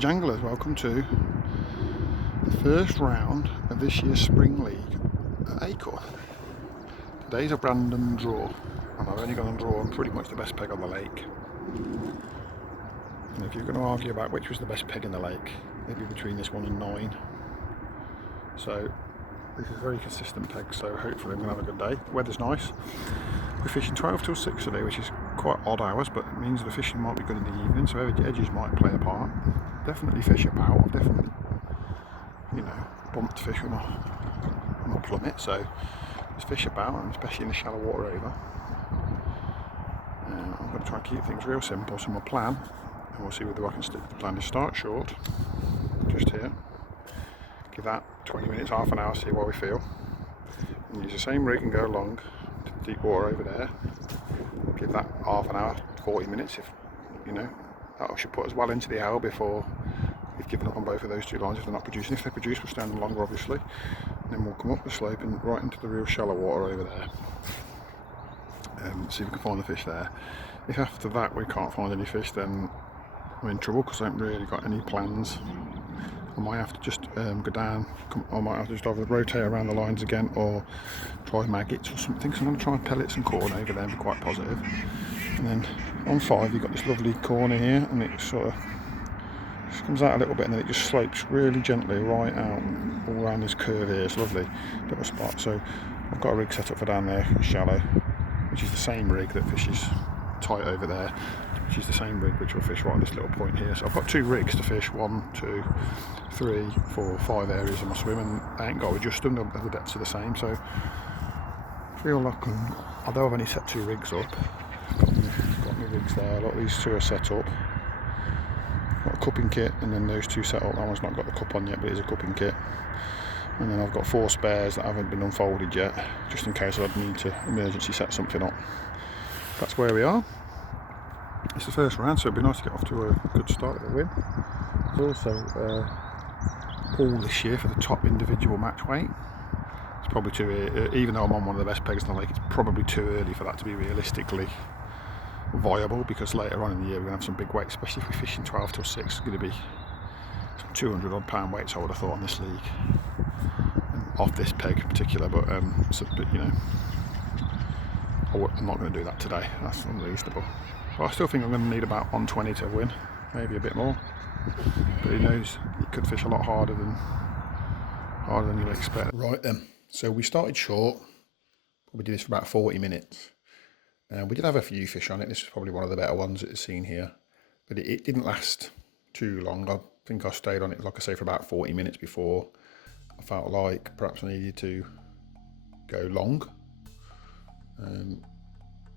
Savage Anglers, welcome to the first round of this year's Spring League at Acorn. Today's a random draw, and I've only gone and drawn pretty much the best peg on the lake. And if you're going to argue about which was the best peg in the lake, maybe between this one and 9. So this is a very consistent peg, so hopefully I'm going to have a good day. The weather's nice. We're fishing 12 till 6 today, which is quite odd hours, but it means the fishing might be good in the evening, so edges might play a part. Definitely fish about. I've definitely, bumped fish with my plummet, so there's fish about, and especially in the shallow water over. I'm going to try and keep things real simple, so my plan, and we'll see whether I can stick to the plan, is start short, just here. Give that 20 minutes, half an hour, see what we feel. And use the same rig and go along to the deep water over there. Give that half an hour, 40 minutes, if that should put us well into the hour before we've given up on both of those two lines if they're not producing. If they produce, we'll stand them longer, obviously. And then we'll come up the slope and right into the real shallow water over there. See if we can find the fish there. If after that we can't find any fish, then I'm in trouble because I haven't really got any plans. I might have to just go down, I might have to just either rotate around the lines again or try maggots or something. So I'm going to try and pellet some corn over there and be quite positive. And then on 5 you've got this lovely corner here, and it sort of just comes out a little bit and then it just slopes really gently right out all around this curve here. It's lovely little spot. So I've got a rig set up for down there, shallow, which is the same rig that fishes tight over there, which is the same rig which will fish right on this little point here. So I've got 2 rigs to fish, 1, 2, 3, 4, 5 areas of my swim, and I ain't got to adjust them, the depths are the same. So I feel like, although I've only set 2 rigs up, got my rigs there, a lot of these 2 are set up. Got a cupping kit, and then those 2 set up. That one's not got the cup on yet, but it's a cupping kit. And then I've got 4 spares that haven't been unfolded yet, just in case I'd need to emergency set something up. That's where we are. It's the first round, so it'd be nice to get off to a good start with a win. There's also a pool this year for the top individual match weight. It's probably too early, even though I'm on one of the best pegs in the lake, it's probably too early for that to be realistically viable, because later on in the year we're going to have some big weights, especially if we're fishing 12 till 6. It's going to be some 200 odd pound weights, I would have thought, on this league, and off this peg in particular, but I'm not going to do that today. That's unreasonable. But I still think I'm going to need about 120 to win, maybe a bit more. But who knows? You could fish a lot harder than you'd expect. Right then. So we started short. We did this for about 40 minutes. We did have a few fish on it. This was probably one of the better ones that it's seen here. But it didn't last too long. I think I stayed on it, like I say, for about 40 minutes before I felt like perhaps I needed to go long.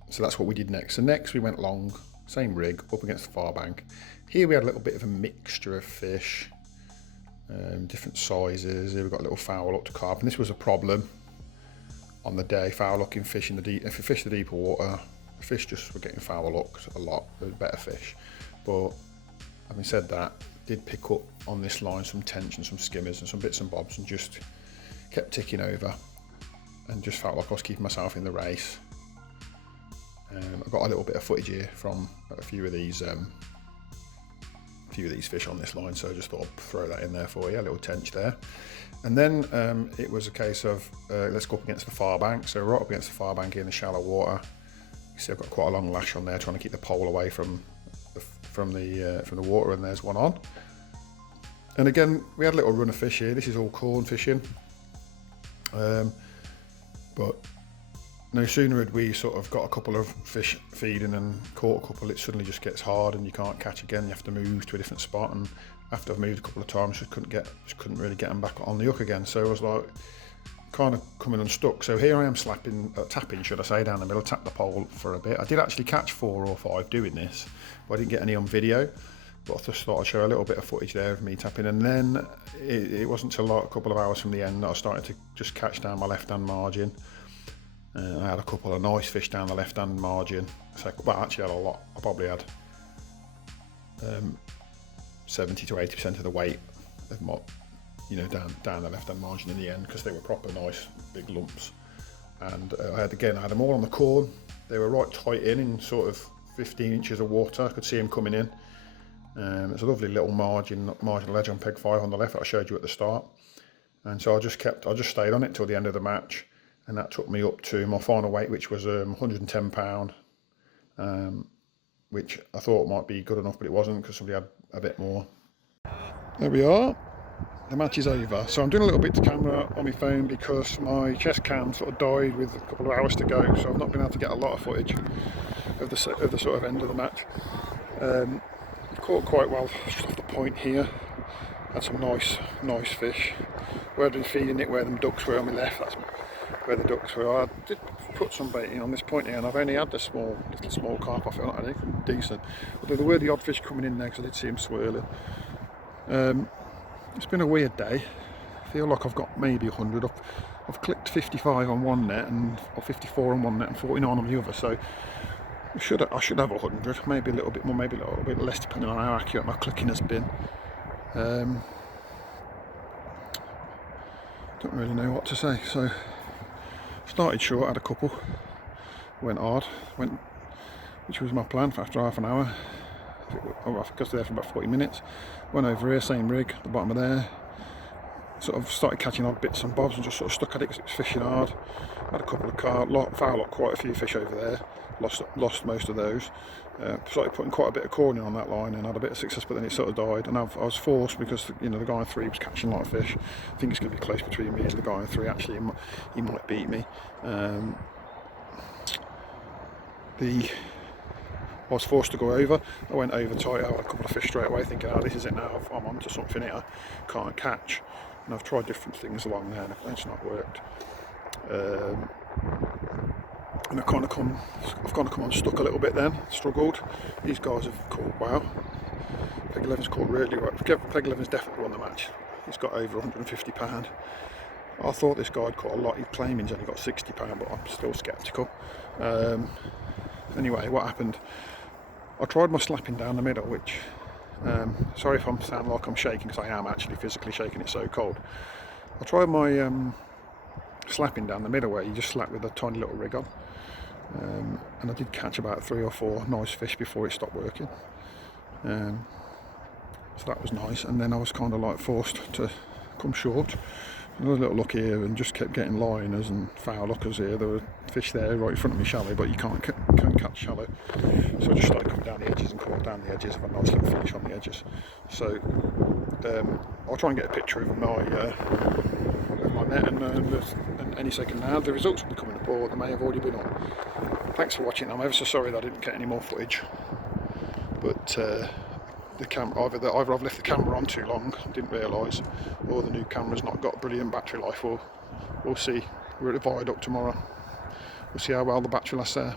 So that's what we did next. So next we went long, same rig, up against the far bank. Here we had a little bit of a mixture of fish, different sizes. Here we've got a little foul up to carp, and this was a problem on the day, foul looking fish in the deep. If you fish the deeper water, the fish just were getting foul looked a lot. There was better fish. But having said that, did pick up on this line some tension, some skimmers and some bits and bobs, and just kept ticking over, and just felt like I was keeping myself in the race. I've got a little bit of footage here from a few of these fish on this line, so I just thought I'd throw that in there for you, a little tench there. And then it was a case of let's go up against the far bank. So right up against the far bank in the shallow water. You see I've got quite a long lash on there, trying to keep the pole away from the water, and there's one on. And again, we had a little run of fish here. This is all corn fishing, but no sooner had we sort of got a couple of fish feeding and caught a couple, it suddenly just gets hard and you can't catch again. You have to move to a different spot, and after I've moved a couple of times, just couldn't really get them back on the hook again. So I was like kind of coming unstuck. So here I am tapping, should I say, down the middle, tap the pole for a bit. I did actually catch 4 or 5 doing this, but I didn't get any on video. But I just thought I'd show a little bit of footage there of me tapping, and then it wasn't until like a couple of hours from the end that I started to just catch down my left-hand margin. I had a couple of nice fish down the left-hand margin. So, well, actually I had a lot. I probably had 70 to 80% of the weight of my, down the left-hand margin in the end, because they were proper nice big lumps. And I had them all on the corn. They were right tight in sort of 15 inches of water. I could see them coming in. There's a lovely little marginal ledge on peg 5 on the left that I showed you at the start, and so I just stayed on it till the end of the match, and that took me up to my final weight, which was £110, which I thought might be good enough, but it wasn't because somebody had a bit more. There we are. The match is over. So I'm doing a little bit to camera on my phone because my chest cam sort of died with a couple of hours to go, so I've not been able to get a lot of footage of the sort of end of the match. Caught quite well just off the point here. Had some nice fish. Where I've been feeding it, where them ducks were on my left, that's where the ducks were. I did put some bait in on this point here, and I've only had the little small carp. I feel like anything decent. Although there were the odd fish coming in there because I did see them swirling. It's been a weird day. I feel like I've got maybe 100. I've clicked 55 on one net, or 54 on one net, and 49 on the other. So I should have 100. Maybe a little bit more, maybe a little bit less, depending on how accurate my clicking has been. Don't really know what to say. So started short, had a couple, went hard, which was my plan for after half an hour. I got there for about 40 minutes. Went over here, same rig, the bottom of there. Sort of started catching odd bits and bobs and just sort of stuck at it because it was fishing hard. Had a couple of carp, fouled up quite a few fish over there. Lost most of those. Started putting quite a bit of corn in on that line and had a bit of success, but then it sort of died. And I was forced because the guy in 3 was catching a lot of fish. I think it's going to be close between me and the guy in 3. Actually, he might beat me. I was forced to go over. I went over tight. I had a couple of fish straight away, thinking, "Oh, this is it now. I'm onto something here. Can't catch." And I've tried different things along there, and it's not worked. And I've kind of come unstuck a little bit. Then struggled. These guys have caught well. Peg 11's caught really well. Peg 11's definitely won the match. He's got over £150. I thought this guy had caught a lot. He's claiming he's only got £60, but I'm still sceptical. Anyway, what happened? I tried my slapping down the middle, which, sorry if I sound like I'm shaking, because I am actually physically shaking, it's so cold. I tried my slapping down the middle, where you just slap with a tiny little rig on, and I did catch about 3 or 4 nice fish before it stopped working, so that was nice. And then I was kind of like forced to come short. Another little look here, and just kept getting liners and foul lookers here. There were fish there right in front of me shallow, but you can't catch shallow. So I just started coming down the edges and caught down the edges of a nice little fish on the edges. So I'll try and get a picture of my net, and any second now. The results will be coming aboard. They may have already been on. Thanks for watching. I'm ever so sorry that I didn't get any more footage, but the camera, either I've left the camera on too long, didn't realise, or the new camera's not got brilliant battery life. We'll see. We're at the viaduct tomorrow. We'll see how well the battery lasts there.